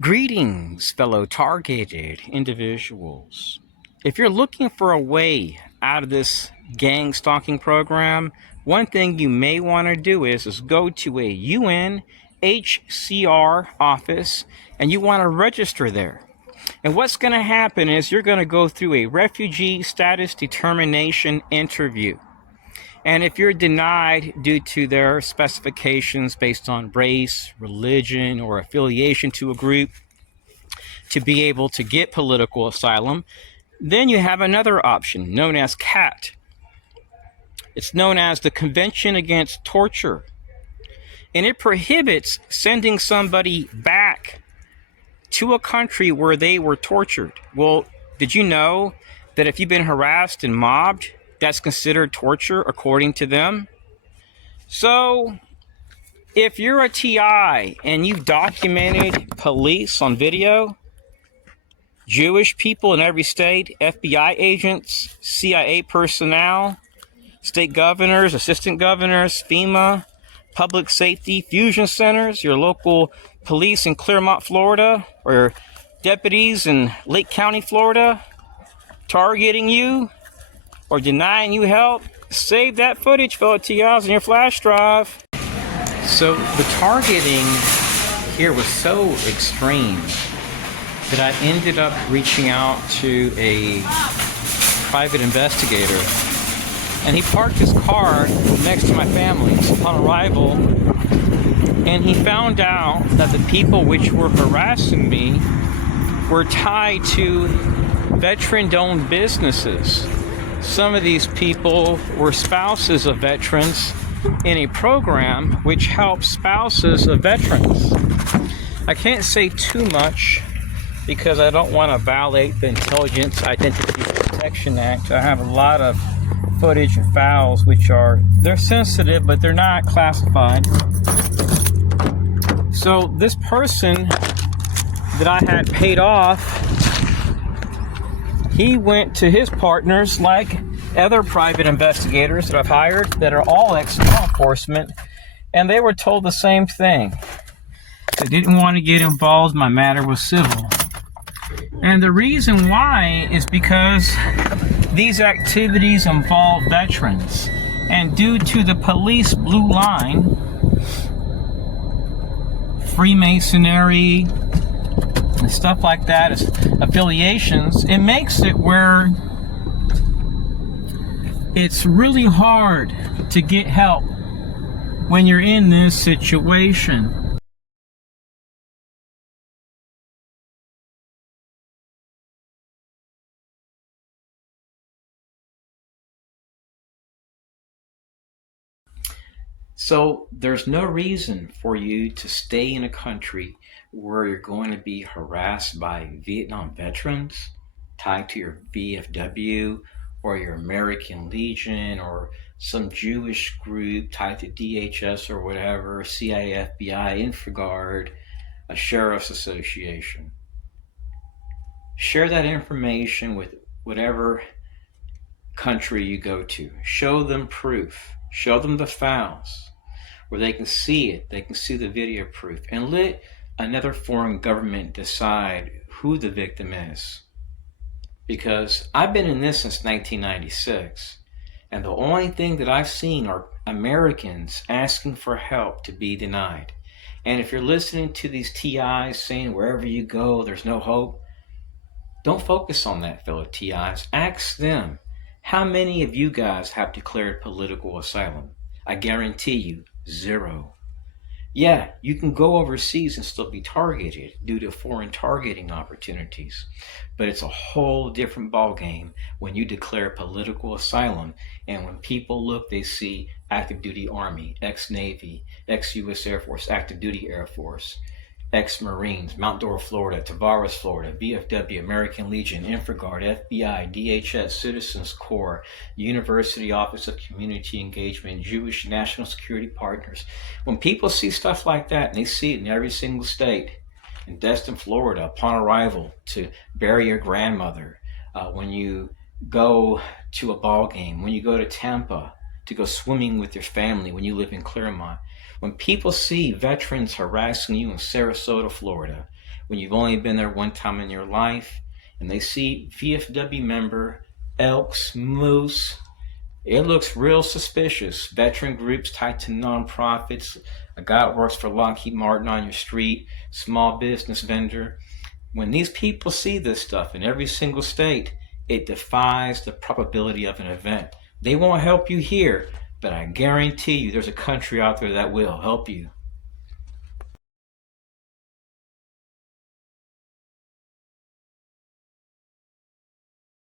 Greetings, fellow targeted individuals. If you're looking for a way out of this gang stalking program, one thing you may want to do is go to a UNHCR office and you want to register there. And what's going to happen is you're going to go through a refugee status determination interview. And if you're denied due to their specifications based on race, religion, or affiliation to a group to be able to get political asylum, then you have another option known as CAT. It's known as the Convention Against Torture. And it prohibits sending somebody back to a country where they were tortured. Well, did you know that if you've been harassed and mobbed, that's considered torture according to them? So if you're a TI and you've documented police on video, Jewish people in every state, FBI agents, CIA personnel, state governors, assistant governors, Fema, public safety fusion centers, your local police in Clermont, Florida, or deputies in Lake County, Florida, targeting you or denying you help, save that footage, fellow TIs, in your flash drive. So the targeting here was so extreme that I ended up reaching out to a private investigator, and he parked his car next to my family's upon arrival, and he found out that the people which were harassing me were tied to veteran-owned businesses. Some of these people were spouses of veterans in a program which helps spouses of veterans. I can't say too much because I don't want to violate the Intelligence Identity Protection Act. I have a lot of footage and files which they're sensitive, but they're not classified. So this person that I had paid off, he went to his partners, like other private investigators that I've hired that are all ex-law enforcement, and they were told the same thing. They didn't want to get involved. My matter was civil. And the reason why is because these activities involve veterans. And due to the police blue line, Freemasonry, and stuff like that, as affiliations, it makes it where it's really hard to get help when you're in this situation. So there's no reason for you to stay in a country where you're going to be harassed by Vietnam veterans tied to your VFW or your American Legion or some Jewish group tied to DHS or whatever, CIA, FBI, InfraGard, a sheriff's association. Share that information with whatever country you go to. Show them proof. Show them the files where they can see it. They can see the video proof. And let another foreign government decide who the victim is. Because I've been in this since 1996, and the only thing that I've seen are Americans asking for help to be denied. And if you're listening to these TIs saying wherever you go there's no hope, don't focus on that, fellow TIs. Ask them, how many of you guys have declared political asylum? I guarantee you, 0. Yeah, you can go overseas and still be targeted due to foreign targeting opportunities, but it's a whole different ballgame when you declare political asylum, and when people look, they see active duty Army, ex-Navy, ex-US Air Force, active duty Air Force, ex-Marines, Mount Dora, Florida, Tavares, Florida, VFW, American Legion, InfraGard, FBI, DHS, Citizens Corps, University Office of Community Engagement, Jewish National Security Partners. When people see stuff like that, and they see it in every single state, in Destin, Florida, upon arrival to bury your grandmother, when you go to a ball game, when you go to Tampa to go swimming with your family, when you live in Clermont, when people see veterans harassing you in Sarasota, Florida, when you've only been there one time in your life, and they see VFW member, elks, moose. It looks real suspicious. Veteran groups tied to nonprofits, a guy that works for Lockheed Martin on your street, small business vendor. When these people see this stuff in every single state, it defies the probability of an event. They won't help you here, but I guarantee you there's a country out there that will help you.